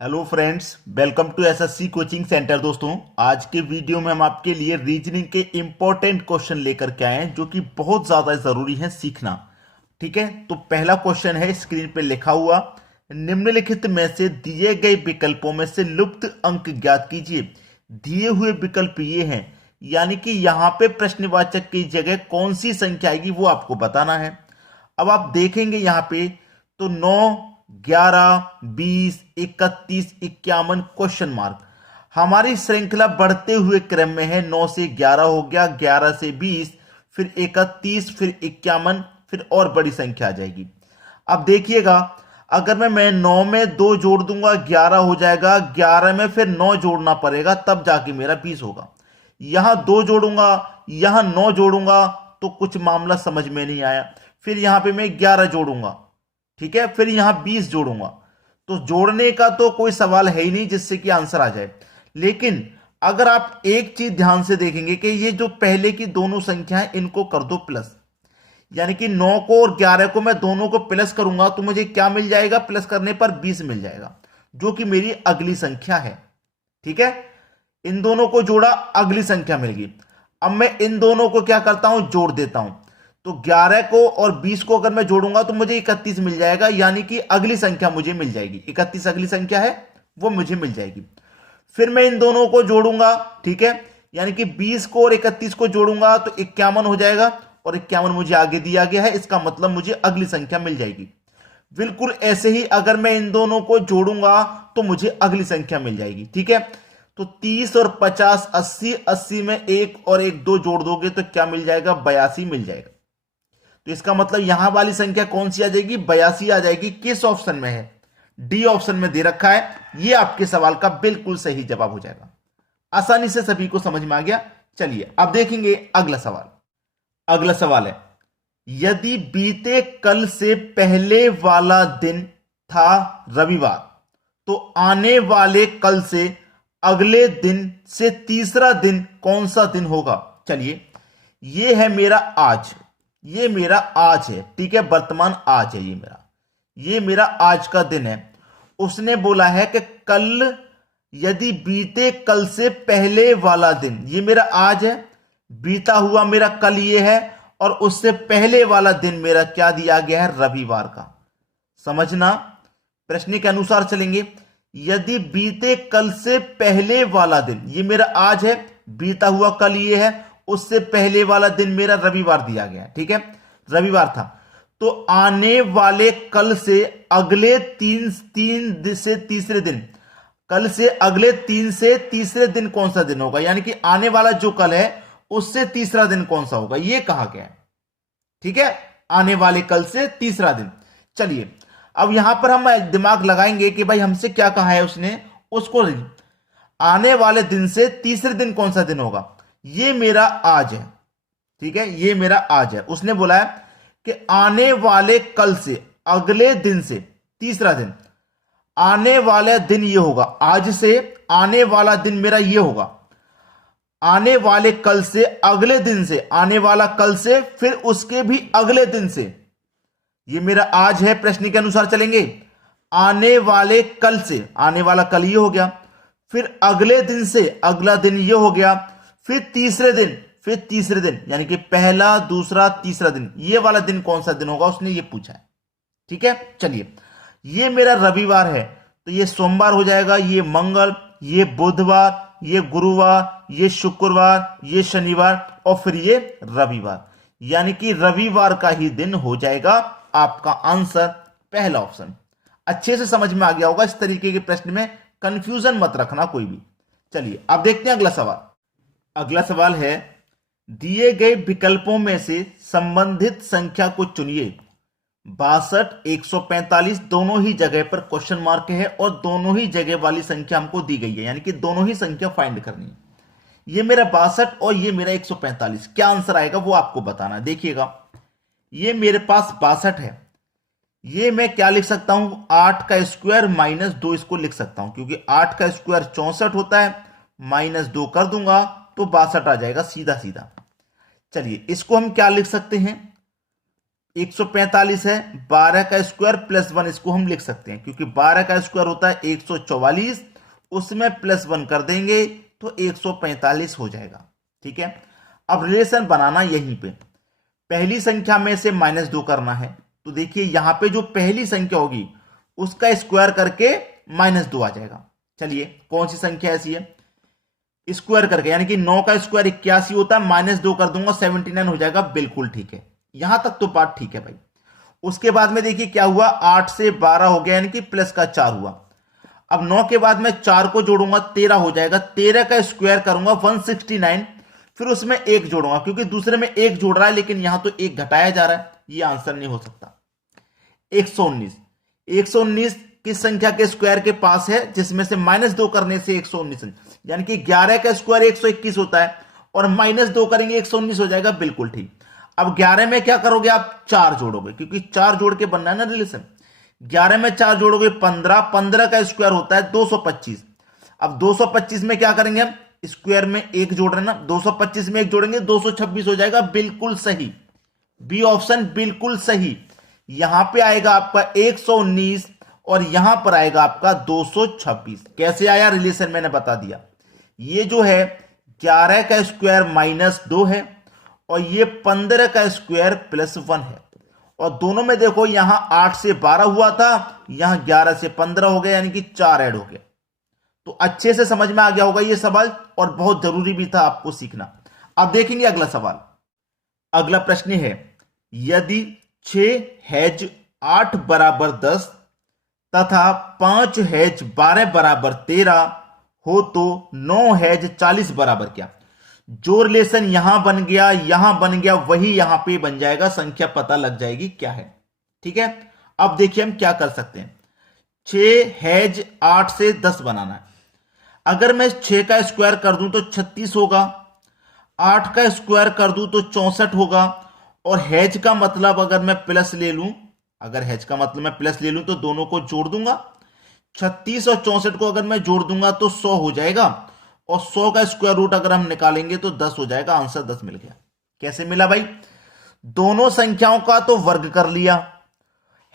Hello friends, welcome to SSC coaching centre. दोस्तों, आज के वीडियो में हम आपके लिए रीजनिंग के इंपॉर्टेंट क्वेश्चन लेकर के आए हैं जो कि बहुत ज़्यादा ज़रूरी है सीखना। ठीक है, तो पहला क्वेश्चन है स्क्रीन पे लिखा हुआ, निम्नलिखित में से दिए गए विकल्पों में से लुप्त अंक ज्ञात कीजिए। दिए हुए विकल्प ये हैं, यानी कि यहाँ पे प्रश्नवाचक की जगह कौन सी संख्या आएगी वो आपको बताना है। अब आप देखेंगे यहाँ पे तो 9, 11, 20, 31, 51 क्वेश्चन मार्क। हमारी श्रृंखला बढ़ते हुए क्रम में है। 9 से 11 हो गया, 11 से 20, फिर 31, फिर 51, फिर और बड़ी संख्या आ जाएगी। अब देखिएगा, अगर मैं 9 में 2 जोड़ दूंगा 11 हो जाएगा, 11 में फिर 9 जोड़ना पड़ेगा तब जाके मेरा 20 होगा। यहां 2 जोड़ूंगा, यहां 9 जोड़ूंगा तो कुछ मामला समझ में नहीं आया। फिर यहां पे मैं 11 जोड़ूंगा, ठीक है, फिर यहां 20 जोड़ूंगा। तो जोड़ने का तो कोई सवाल है ही नहीं जिससे कि आंसर आ जाए। लेकिन अगर आप एक चीज ध्यान से देखेंगे कि ये जो पहले की दोनों संख्या है इनको कर दो प्लस, यानी कि 9 को और 11 को मैं दोनों को प्लस करूंगा तो मुझे क्या मिल जाएगा? प्लस करने पर 20 मिल जाएगा, जो कि मेरी अगली संख्या है। ठीक है, इन दोनों को जोड़ा, अगली संख्या मिल गई। अब मैं इन दोनों को क्या करता हूं? जोड़ देता हूं। तो 11 को और 20 को अगर मैं जोड़ूंगा तो मुझे 31 मिल जाएगा, यानी कि अगली संख्या मुझे मिल जाएगी। 31 अगली संख्या है, वो मुझे मिल जाएगी। फिर मैं इन दोनों को जोड़ूंगा, ठीक है, यानी कि 20 को और 31 को जोड़ूंगा तो 51 हो जाएगा, और 51 मुझे आगे दिया गया है, इसका मतलब मुझे अगली संख्या मिल जाएगी। बिल्कुल ऐसे ही अगर मैं इन दोनों को जोड़ूंगा तो मुझे अगली संख्या मिल जाएगी। ठीक है, तो 30 और 50, 80, 80 में 1 और 1 2 जोड़ दोगे तो क्या मिल जाएगा? 82 मिल जाएगा। तो इसका मतलब यहां वाली संख्या कौन सी आ जाएगी? 82 आ जाएगी। किस ऑप्शन में है? डी ऑप्शन में दे रखा है। यह आपके सवाल का बिल्कुल सही जवाब हो जाएगा। आसानी से सभी को समझ में आ गया। चलिए अब देखेंगे अगला सवाल। अगला सवाल है, यदि बीते कल से पहले वाला दिन था रविवार, तो आने वाले कल से अगले दिन से तीसरा दिन कौन सा दिन होगा? चलिए, यह है मेरा आज, ये मेरा आज है, ठीक है, वर्तमान आज है, ये मेरा आज का दिन है। उसने बोला है कि कल, यदि बीते कल से पहले वाला दिन, ये मेरा आज है, बीता हुआ मेरा कल ये है, और उससे पहले वाला दिन मेरा क्या दिया गया है? रविवार का। समझना, प्रश्न के अनुसार चलेंगे। यदि बीते कल से पहले वाला दिन, ये मेरा आज है, बीता हुआ कल ये है, उससे पहले वाला दिन मेरा रविवार दिया गया है, ठीक है, रविवार था। तो आने वाले कल से अगले तीन से तीसरे दिन, कल से अगले 3 से तीसरे दिन कौन सा दिन होगा? यानी कि आने वाला जो कल है उससे तीसरा दिन कौन सा होगा, यह कहा गया है। ठीक है, आने वाले कल से तीसरा दिन। चलिए अब यहां पर हम दिमाग लगाएंगे कि भाई हमसे क्या कहा है उसने, उसको आने वाले दिन से तीसरे दिन कौन सा दिन होगा? ये मेरा आज है, ठीक है, ये मेरा आज है। उसने बोला है कि आने वाले कल से अगले दिन से तीसरा दिन, आने वाला दिन ये होगा, आज से आने वाला दिन मेरा ये होगा, आने वाले कल से अगले दिन से, आने वाला कल से फिर उसके भी अगले दिन से, ये मेरा आज है। प्रश्न के अनुसार चलेंगे, आने वाले कल से, आने वाला कल ये हो गया, फिर अगले दिन से अगला दिन ये हो गया, फिर तीसरे दिन, फिर तीसरे दिन, यानी कि पहला, दूसरा, तीसरा दिन, ये वाला दिन कौन सा दिन होगा उसने ये पूछा है। ठीक है, चलिए, ये मेरा रविवार है तो ये सोमवार हो जाएगा, ये मंगल, ये बुधवार, ये गुरुवार, ये शुक्रवार, ये शनिवार, और फिर ये रविवार, यानी कि रविवार का ही दिन हो जाएगा आपका आंसर, पहला ऑप्शन। अच्छे से समझ में आ गया होगा। इस तरीके के प्रश्न में कंफ्यूजन मत रखना कोई भी। चलिए अब देखते हैं अगला सवाल। अगला सवाल है, दिए गए विकल्पों में से संबंधित संख्या को चुनिए। 62, 145 दोनों ही जगह पर क्वेश्चन मार्क है, और दोनों ही जगह वाली संख्या हमको दी गई है, यानी कि दोनों ही संख्या फाइंड करनी है। ये मेरा 62 और ये मेरा 145, क्या आंसर आएगा वो आपको बताना। देखिएगा, ये मेरे पास 62 है, ये मैं क्या लिख सकता हूं? 8 का स्क्वायर माइनस 2 इसको लिख सकता हूं, क्योंकि 8 का स्क्वायर 64 होता है, माइनस 2 कर दूंगा तो 62 आ जाएगा सीधा सीधा। चलिए इसको हम क्या लिख सकते हैं? 145 है, 12 का स्क्वायर प्लस 1 इसको हम लिख सकते हैं, क्योंकि 12 का स्क्वायर होता है 144, उसमें प्लस 1 कर देंगे तो 145 हो जाएगा। ठीक है, अब रिलेशन बनाना यहीं पे, पहली संख्या में से -2 करना है। तो देखिए यहां पे जो पहली संख्या होगी उसका स्क्वायर करके -2 आ जाएगा। चलिए कौन सी संख्या ऐसी है, स्क्वायर करके, यानी कि 9 का स्क्वायर 81 होता है, -2 कर दूंगा 79 हो जाएगा। बिल्कुल ठीक है, यहां तक तो बात ठीक है भाई। उसके बाद में देखिए क्या हुआ, 8 से 12 हो गया, यानी कि प्लस का 4 हुआ। अब 9 के बाद में 4 को जोड़ूंगा 13 हो जाएगा, 13 का स्क्वायर करूंगा 169, फिर उसमें 1 जोड़ूंगा, क्योंकि दूसरे में 1 जोड़ रहा है लेकिन यहां तो 1 घटाया जा रहा है, ये आंसर नहीं हो सकता। 119 किस संख्या के स्क्वायर के पास है, जिसमें से -2 करने से 119, यानी कि 11 का स्क्वायर 121 होता है और -2 करेंगे 119 हो जाएगा। बिल्कुल ठीक। अब 11 में क्या करोगे आप, 4 जोड़ोगे, क्योंकि 4 जोड़ के बनना है ना रिलेशन। 11 में 4 जोड़ोगे 15, 15 का स्क्वायर होता है 225। अब 225 में क्या करेंगे हम, स्क्वायर में 1 जोड़ रहे ना, 225 में 1 जोड़ेंगे 226 हो जाएगा। बिल्कुल सही, बी ऑप्शन बिल्कुल सही। यहां पे आएगा आपका 119 और यहां पर आएगा आपका 226। कैसे आया रिलेशन मैंने बता दिया। ये जो है 11 का स्क्वायर -2 है और ये 15 का स्क्वायर +1 है, और दोनों में देखो यहां 8 से 12 हुआ था, यहां 11 से 15 हो गया, यानी कि 4 ऐड हो गया। तो अच्छे से समझ में आ गया होगा ये सवाल, और बहुत जरूरी भी था आपको सीखना। अब देखेंगे अगला सवाल। अगला प्रश्न है, यदि 6 हैज 8 बराबर 10 तथा 5 हैज 12 बराबर 13 हो तो 9 हैज 40 बराबर क्या। जो रिलेशन यहां बन गया वही यहां पे बन जाएगा, संख्या पता लग जाएगी क्या है। ठीक है, अब देखिए हम क्या कर सकते हैं। 6 हैज 8 से 10 बनाना है। अगर मैं 6 का स्क्वायर कर दूं तो 36 होगा, 8 का स्क्वायर कर दूं तो 64 होगा, और हैज का मतलब अगर मैं प्लस ले लूं, तो दोनों को जोड़ दूंगा, 36 और 64 को अगर मैं जोड़ दूंगा तो 100 हो जाएगा, और 100 का स्क्वायर रूट अगर हम निकालेंगे तो 10 हो जाएगा। आंसर 10 मिल गया। कैसे मिला भाई, दोनों संख्याओं का तो वर्ग कर लिया,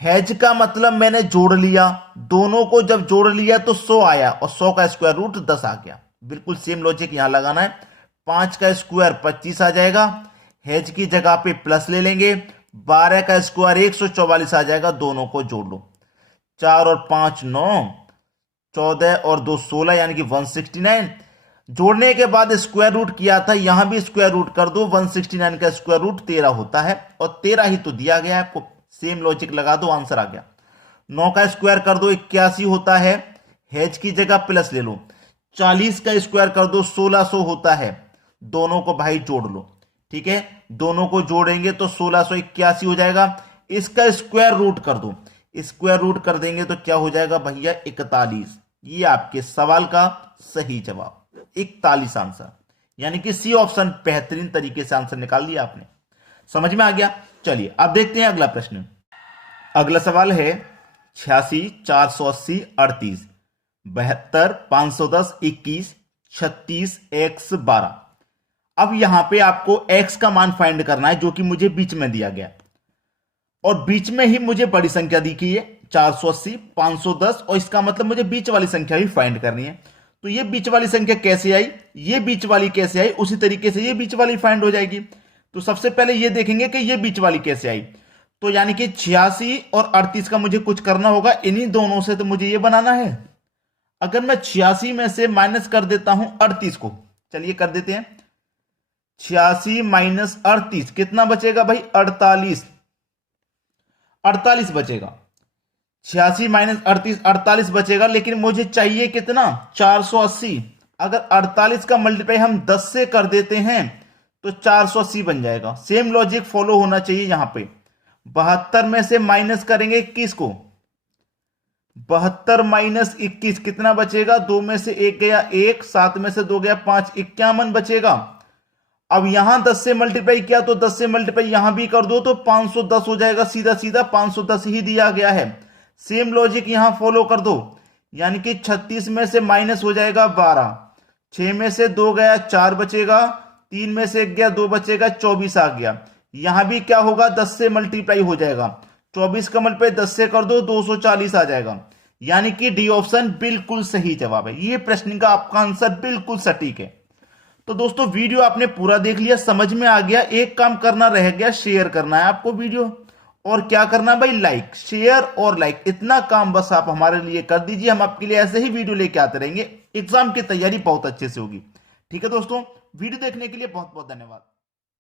हैज का मतलब मैंने जोड़ लिया, दोनों को जब जोड़ लिया तो 100 आया और 100 का स्क्वायर रूट 10 आ गया। बिल्कुल सेम लॉजिक यहां लगाना है। 5 का स्क्वायर 25 आ जाएगा, हैज की जगह पे प्लस ले लेंगे, 12 का स्क्वायर 144 आ जाएगा, दोनों को जोड़ लो, 4 और 5 9, 14 और 2 16, यानी कि 169। जोड़ने के बाद स्क्वायर रूट किया था, यहां भी स्क्वायर रूट कर दो, 169 का स्क्वायर रूट 13 होता है, और 13 ही तो दिया गया है आपको। सेम लॉजिक लगा दो, आंसर आ गया। 9 का स्क्वायर कर दो 81 होता है, हैज की जगह प्लस ले लो, 40 का स्क्वायर कर दो 1600 होता है, दोनों को भाई जोड़ लो। ठीक है, दोनों को जोड़ेंगे तो 1681 हो जाएगा। इसका स्क्वायर रूट कर दो, स्क्वायर रूट कर देंगे तो क्या हो जाएगा भैया, 41। ये आपके सवाल का सही जवाब 41 आंसर, यानी कि सी ऑप्शन बेहतरीन तरीके से आंसर निकाल लिया आपने। समझ में आ गया। चलिए अब देखते हैं अगला प्रश्न। अगला सवाल है 86 480 38 72 510 21 36 x 12। अब यहां पे आपको x का मान फाइंड करना है, जो कि मुझे बीच में दिया गया, और बीच में ही मुझे बड़ी संख्या दिखी है 480 510, और इसका मतलब मुझे बीच वाली संख्या भी फाइंड करनी है। तो ये बीच वाली संख्या कैसे आई, ये बीच वाली कैसे आई, उसी तरीके से ये बीच वाली फाइंड हो जाएगी। तो सबसे पहले ये देखेंगे कि ये बीच वाली कैसे आई। तो यानी कि 86 और 38 का मुझे कुछ करना होगा, इन्हीं दोनों से तो मुझे ये बनाना है। अगर मैं 86 में से माइनस कर देता हूं 38 को, चलिए कर देते हैं, 86 माइनस 38 कितना बचेगा भाई, 48 बचेगा। 86 माइनस 38 48 बचेगा, लेकिन मुझे चाहिए कितना, 480। अगर 48 का मल्टीप्लाई हम 10 से कर देते हैं तो 480 बन जाएगा। सेम लॉजिक फॉलो होना चाहिए यहां पे। 72 में से माइनस करेंगे 21 को, 72 माइनस 21 कितना बचेगा, 2 में से 1 गया 1, 7 में से 2 गया 5, 51 बचेगा। अब यहां 10 से मल्टीप्लाई किया तो 10 से मल्टीप्लाई यहां भी कर दो तो 510 हो जाएगा, सीधा सीधा 510 ही दिया गया है। सेम लॉजिक यहां फॉलो कर दो, यानी कि 36 में से माइनस हो जाएगा 12, 6 में से 2 गया 4 बचेगा, 3 में से 1 गया 2 बचेगा, 24 आ गया। यहां भी क्या होगा, 10 से मल्टीप्लाई हो जाएगा, 24 का मल्टीप्लाई 10 से कर दो 240 आ जाएगा। यानी कि डी ऑप्शन बिल्कुल सही जवाब है। ये प्रश्न का आपका आंसर बिल्कुल सटीक है। तो दोस्तों वीडियो आपने पूरा देख लिया, समझ में आ गया। एक काम करना रह गया, शेयर करना है आपको वीडियो, और क्या करना भाई, लाइक, शेयर और लाइक, इतना काम बस आप हमारे लिए कर दीजिए। हम आपके लिए ऐसे ही वीडियो लेके आते रहेंगे, एग्जाम की तैयारी बहुत अच्छे से होगी। ठीक है दोस्तों, वीडियो देखने के लिए बहुत बहुत धन्यवाद।